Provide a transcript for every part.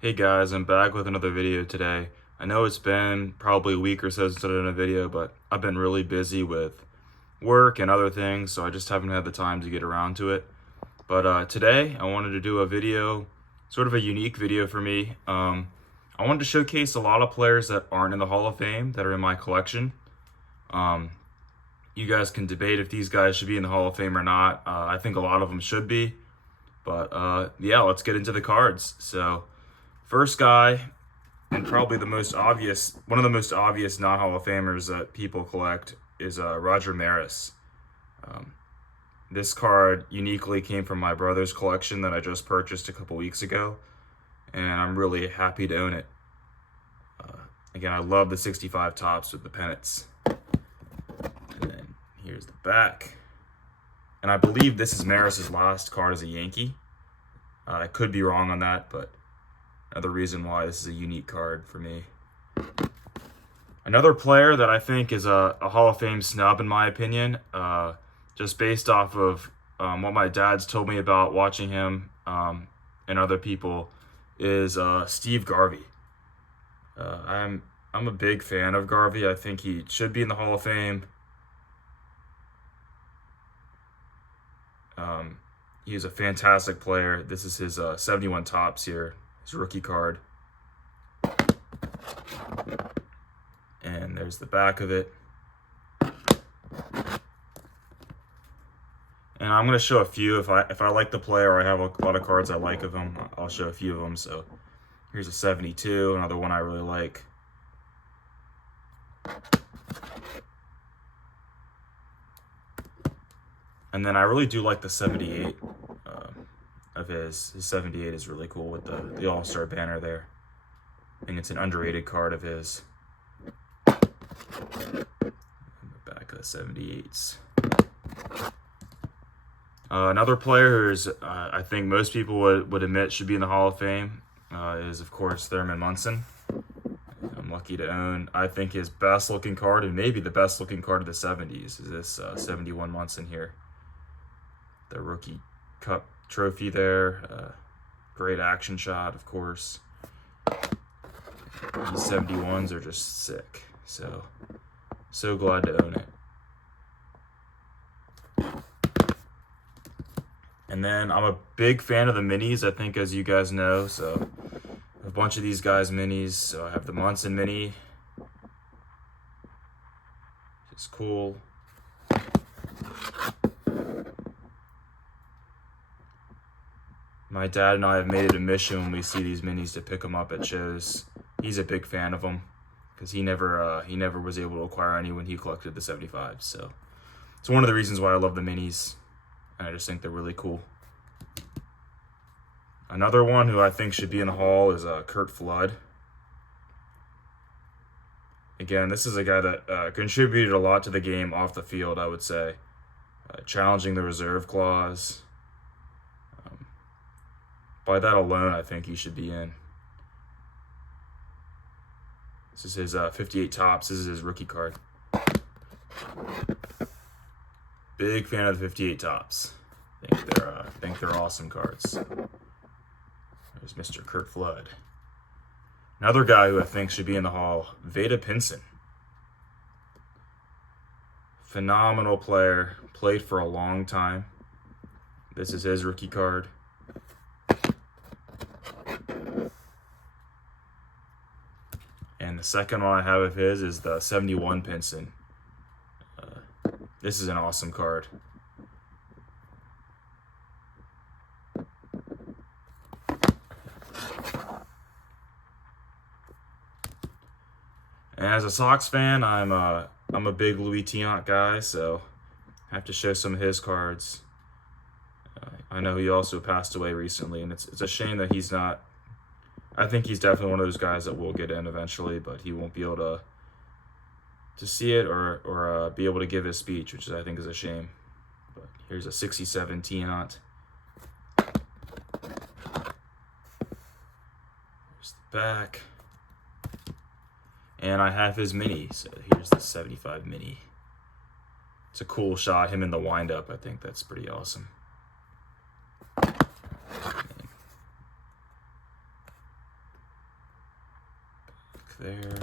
Hey guys, I'm back with another video today. I know it's been probably a week or so since I've done a video, but I've been really busy with work and other things, so I just haven't had the time to get around to it. But today I wanted to do a video, sort of a unique video for me. I wanted to showcase a lot of players that aren't in the Hall of Fame that are in my collection. You guys can debate if these guys should be in the Hall of Fame or not. I think a lot of them should be. But yeah, let's get into the cards. So first guy, and probably the most obvious, one of the most obvious non-Hall of Famers that people collect is Roger Maris. This card uniquely came from my brother's collection that I just purchased a couple weeks ago, and I'm really happy to own it. Again, I love the 65 tops with the pennants. And then here's the back. And I believe this is Maris's last card as a Yankee. I could be wrong on that, but another reason why this is a unique card for me. Another player that I think is a Hall of Fame snub in my opinion, just based off of what my dad's told me about watching him and other people, is Steve Garvey. I'm a big fan of Garvey. I think he should be in the Hall of Fame. He is a fantastic player. This is his 71 tops here, his rookie card. And there's the back of it. And I'm gonna show a few if I like the player or I have a lot of cards I like of him. I'll show a few of them. So here's a 72, another one I really like. And then I really do like the 78 of his. His 78 is really cool with the All-Star banner there. I think it's an underrated card of his. And the back of the 78s. Another player who's I think most people would admit should be in the Hall of Fame is, of course, Thurman Munson. I'm lucky to own, I think, his best looking card, and maybe the best looking card of the 70s, is this 71 Munson here. The Rookie Cup trophy there. Great action shot, of course. These 71s are just sick. So glad to own it. And then I'm a big fan of the minis, I think, as you guys know. So a bunch of these guys minis. So I have the Munson mini. It's cool. My dad and I have made it a mission when we see these minis to pick them up at shows. He's a big fan of them because he never was able to acquire any when he collected the 75s. So it's one of the reasons why I love the minis, and I just think they're really cool. Another one who I think should be in the Hall is Curt. Again, this is a guy that contributed a lot to the game off the field, I would say. Challenging the reserve clause. By that alone, I think he should be in. This is his 58 tops. This is his rookie card. Big fan of the 58 tops. Think they're awesome cards. There's Mr. Curt. Another guy who I think should be in the Hall, Vida Pinson. Phenomenal player. Played for a long time. This is his rookie card. And the second one I have of his is the 71 Pinson. This is an awesome card. And as a Sox fan, I'm a big Louis Tiant guy, so I have to show some of his cards. I know he also passed away recently, and it's a shame that he's not. I think he's definitely one of those guys that will get in eventually, but he won't be able to see it or be able to give his speech, which I think is a shame. But here's a 67 Tiant. Here's the back. And I have his mini, so here's the 75 mini. It's a cool shot, him in the windup. I think that's pretty awesome. there.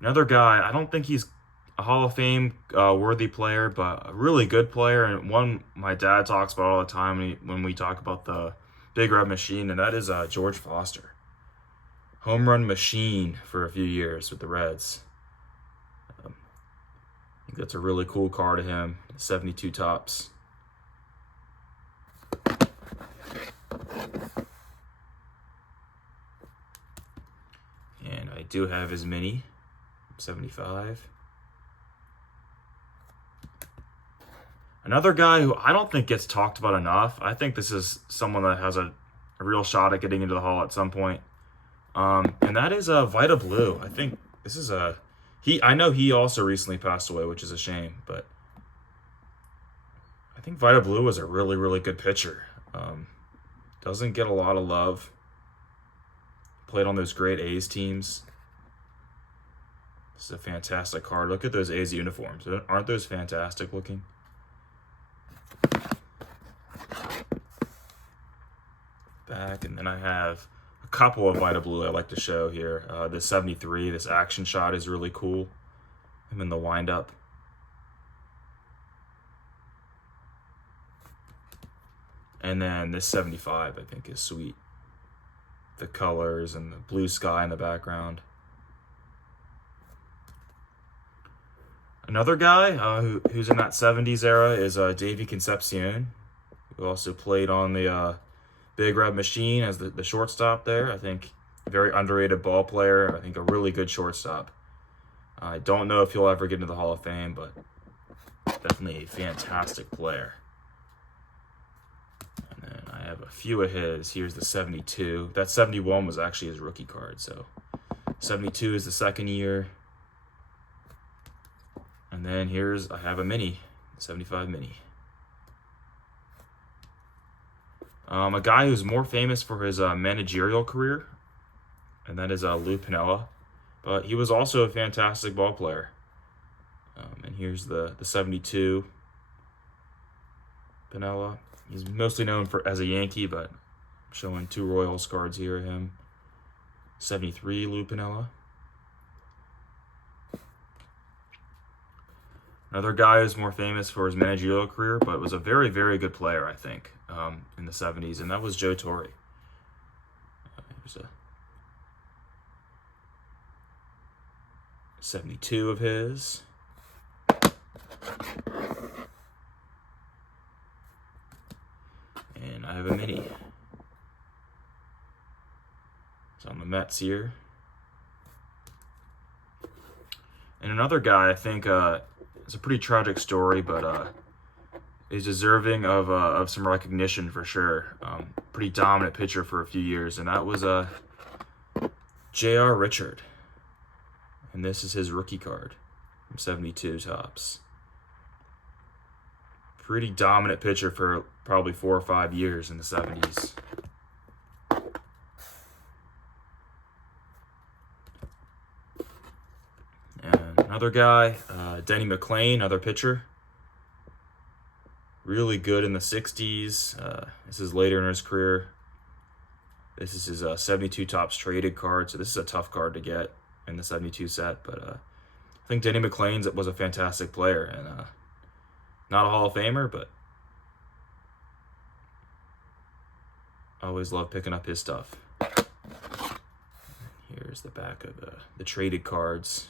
Another guy, I don't think he's a Hall of Fame worthy player, but a really good player, and one my dad talks about all the time when we talk about the Big Red Machine, and that is George Foster. Home run machine for a few years with the Reds. I think that's a really cool card of him. 72 tops. And I do have his mini, 75. Another guy who I don't think gets talked about enough. I think this is someone that has a real shot at getting into the Hall at some point. And that is Vida Blue. I think this is I know he also recently passed away, which is a shame, but I think Vida Blue was a really, really good pitcher. Doesn't get a lot of love. Played on those great A's teams. This is a fantastic card. Look at those A's uniforms. Aren't those fantastic looking? Back, and then I have a couple of Vida Blue I like to show here. The 73, this action shot is really cool. Him in the windup. And then this 75 I think is sweet. The colors and the blue sky in the background. Another guy who's in that 70s era is Davey Concepcion, who also played on the Big Red Machine as the shortstop there. I think a very underrated ball player. I think a really good shortstop. I don't know if he'll ever get into the Hall of Fame, but definitely a fantastic player. And then I have a few of his. Here's the 72. That 71 was actually his rookie card, so 72 is the second year. And then I have a mini, 75 mini. A guy who's more famous for his managerial career, and that is Lou Piniella. But he was also a fantastic ball player. And here's the 72 Piniella. He's mostly known as a Yankee, but I'm showing two Royals cards here of him. 73 Lou Piniella. Another guy who's more famous for his managerial career, but was a very, very good player, I think, in the 70s, and that was Joe Torre. Here's a 72 of his. And I have a mini. It's on the Mets here. And another guy, I think, it's a pretty tragic story, but is deserving of some recognition for sure. Pretty dominant pitcher for a few years, and that was J.R. Richard. And this is his rookie card from 72 tops. Pretty dominant pitcher for probably 4 or 5 years in the 70s. And another guy, Denny McLain, another pitcher. Really good in the 60s. This is later in his career. This is his 72 tops traded card, so this is a tough card to get in the 72 set. But I think Denny McLain was a fantastic player, and not a Hall of Famer, but I always love picking up his stuff. Here's the back of the traded cards.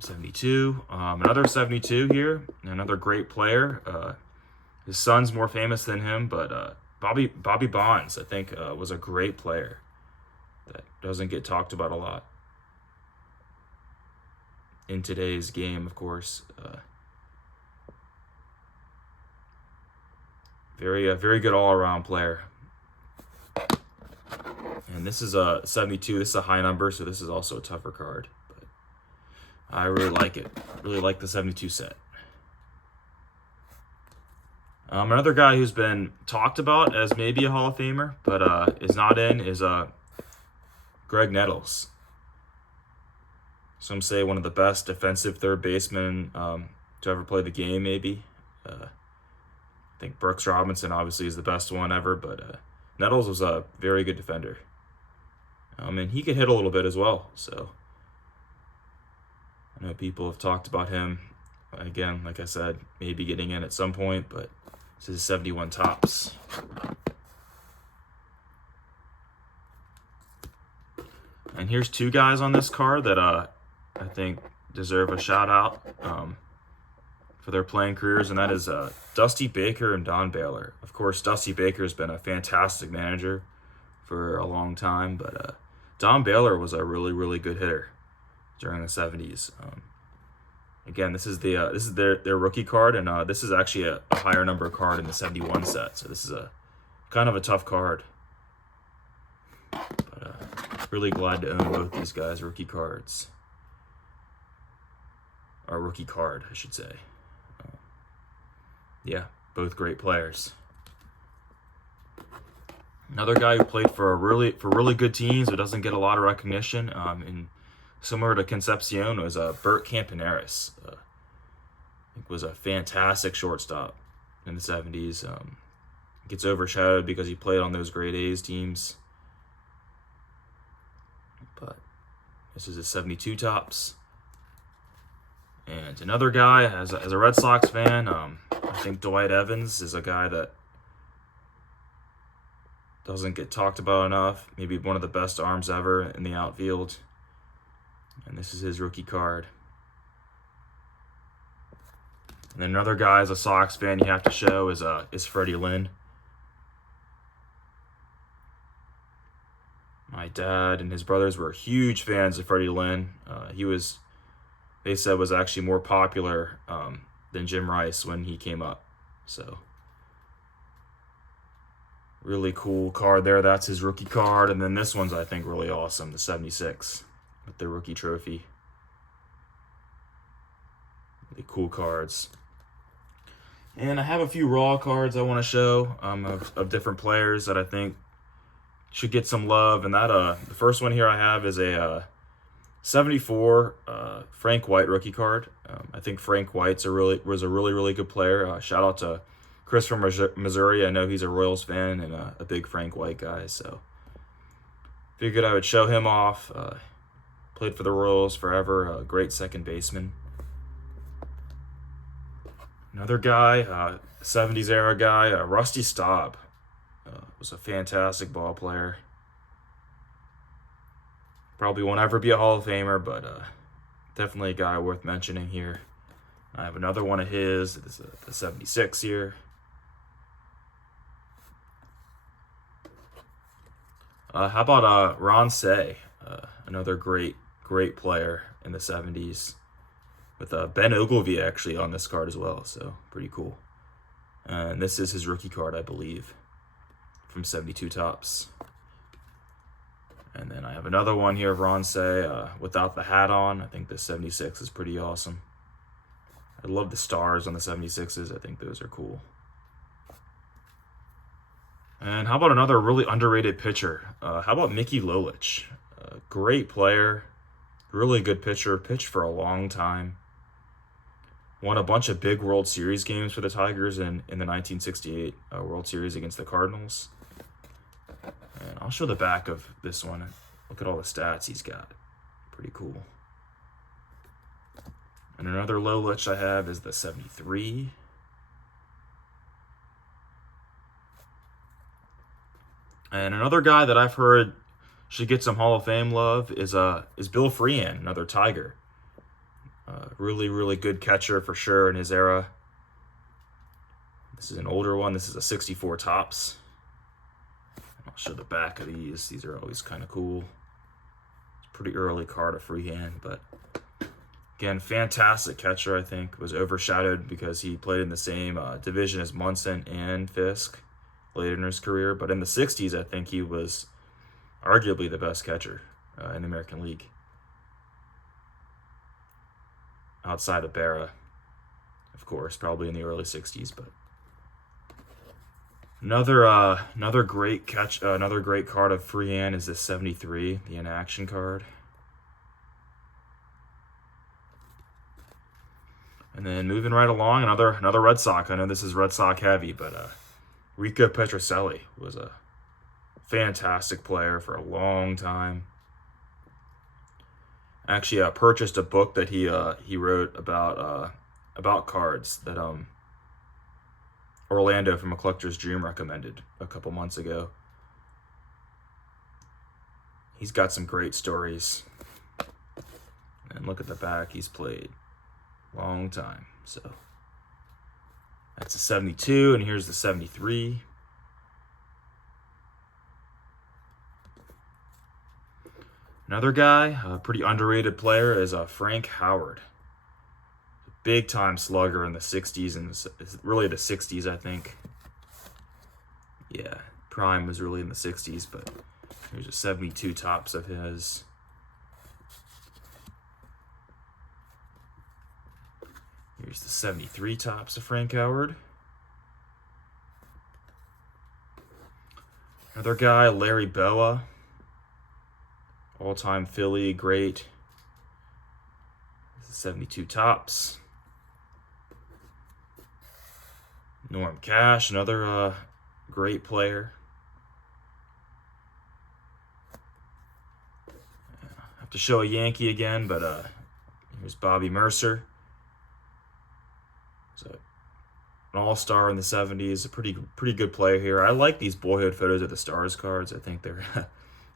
72. Another 72 here. Another great player. His son's more famous than him, but Bobby Bonds, I think, was a great player that doesn't get talked about a lot in today's game, of course. Very good all-around player. And this is a 72. This is a high number, so this is also a tougher card. But I really like it. Really like the 72 set. Another guy who's been talked about as maybe a Hall of Famer, but is not in, is Greg Nettles. Some say one of the best defensive third basemen to ever play the game, maybe. I think Brooks Robinson obviously is the best one ever, but Nettles was a very good defender. And he could hit a little bit as well. So I know people have talked about him. Again, like I said, maybe getting in at some point, but this is 71 tops. And here's two guys on this card that I think deserve a shout out for their playing careers, and that is Dusty Baker and Don Baylor. Of course, Dusty Baker has been a fantastic manager for a long time, but Don Baylor was a really, really good hitter during the 70s. Again, this is their rookie card, and this is actually a higher number card in the 71 set. So this is a kind of a tough card. But really glad to own both these guys' rookie cards. Or rookie card, I should say. Yeah, both great players. Another guy who played for really good teams but doesn't get a lot of recognition, and similar to Concepcion, was Bert Campaneris. Was a fantastic shortstop in the 70s. Gets overshadowed because he played on those grade A's teams. But this is his 72 tops. And another guy, as a Red Sox fan, I think Dwight Evans is a guy that doesn't get talked about enough. Maybe one of the best arms ever in the outfield. And this is his rookie card. And then another guy, as a Sox fan, you have to show is Freddie Lynn. My dad and his brothers were huge fans of Freddie Lynn. They said, was actually more popular than Jim Rice when he came up. So, really cool card there. That's his rookie card. And then this one's, I think, really awesome, the 76 with the rookie trophy. Really cool cards. And I have a few raw cards I want to show of different players that I think should get some love. And that the first one here I have is a 74 Frank White rookie card. I think Frank White's was a really good player. Shout out to Chris from Missouri. I know he's a Royals fan and a big Frank White guy. So figured I would show him off. Played for the Royals forever. A great second baseman. Another guy, 70s era guy, Rusty Staub. Was a fantastic ball player. Probably won't ever be a Hall of Famer, but definitely a guy worth mentioning here. I have another one of his. This is the 76 here. How about Ron Say, another great player in the 70s. With Ben Ogilvy actually on this card as well, so pretty cool. And this is his rookie card, I believe, from 72 tops. And then I have another one here of Ron Say without the hat on. I think the 76 is pretty awesome. I love the stars on the 76s. I think those are cool. And how about another really underrated pitcher? How about Mickey Lolich? Great player, really good pitcher, pitched for a long time. Won a bunch of big World Series games for the Tigers in the 1968 World Series against the Cardinals. And I'll show the back of this one. Look at all the stats he's got. Pretty cool. And another Lolich I have is the 73. And another guy that I've heard should get some Hall of Fame love is Bill Freehan, another Tiger. Really good catcher for sure in his era. This is an older one. This is a 64 tops. I'll show the back of these. These are always kind of cool. It's a pretty early card of Freehan, but again, fantastic catcher. I think was overshadowed because he played in the same division as Munson and Fisk later in his career. But in the 60s, I think he was arguably the best catcher in the American League. Outside of Barra, of course, probably in the early 60s, but another great catch, another great card of Freehan is this 73, the inaction card. And then moving right along, another Red Sox. I know this is Red Sox heavy, but Rico Petrocelli was a Fantastic player for a long time. Actually, I purchased a book that he wrote about cards that Orlando from A Collector's Dream recommended a couple months ago. He's got some great stories. And look at the back, he's played a long time. So that's a 72, and here's the 73. Another guy, a pretty underrated player, is Frank Howard. Big time slugger in the 60s, and really the 60s, I think. Yeah, prime was really in the 60s, but here's a 72 tops of his. Here's the 73 tops of Frank Howard. Another guy, Larry Boa. All-time Philly, great. 72 tops. Norm Cash, another great player. I have to show a Yankee again, but here's Bobby Mercer. So an all-star in the 70s, a pretty good player here. I like these boyhood photos of the Stars cards. I think they're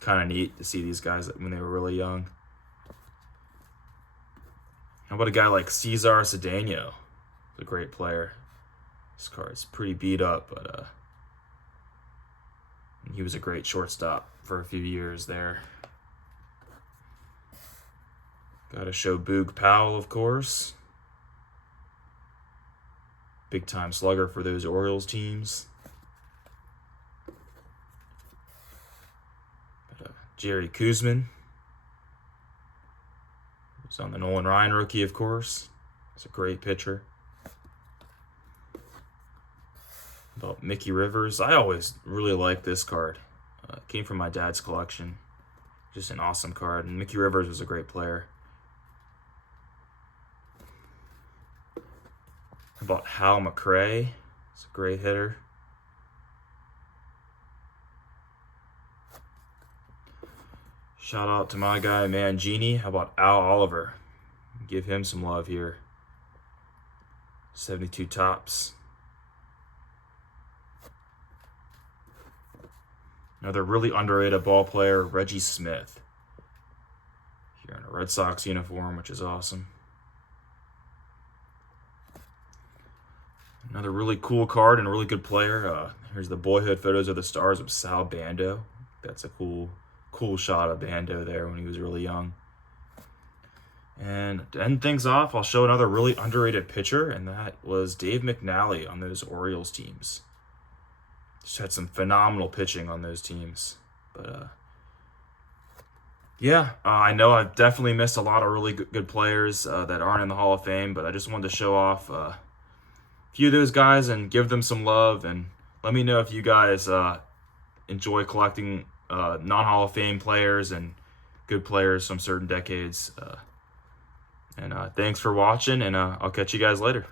kind of neat to see these guys when they were really young. How about a guy like Cesar Cedeno? He's a great player. This card's pretty beat up, but he was a great shortstop for a few years there. Got to show Boog Powell, of course. Big time slugger for those Orioles teams. Jerry Koosman. He's on the Nolan Ryan rookie, of course. He's a great pitcher. About Mickey Rivers. I always really liked this card. It came from my dad's collection. Just an awesome card. And Mickey Rivers was a great player. About Hal McRae. He's a great hitter. Shout out to my guy, Mangini. How about Al Oliver? Give him some love here. 72 tops. Another really underrated ball player, Reggie Smith. Here in a Red Sox uniform, which is awesome. Another really cool card and a really good player. Here's the boyhood photos of the Stars of Sal Bando. That's a cool shot of Bando there when he was really young. And to end things off, I'll show another really underrated pitcher, and that was Dave McNally on those Orioles teams. Just had some phenomenal pitching on those teams. But yeah, I know I've definitely missed a lot of really good players that aren't in the Hall of Fame, but I just wanted to show off a few of those guys and give them some love. And let me know if you guys enjoy collecting non-Hall of Fame players and good players from certain decades. And thanks for watching, and I'll catch you guys later.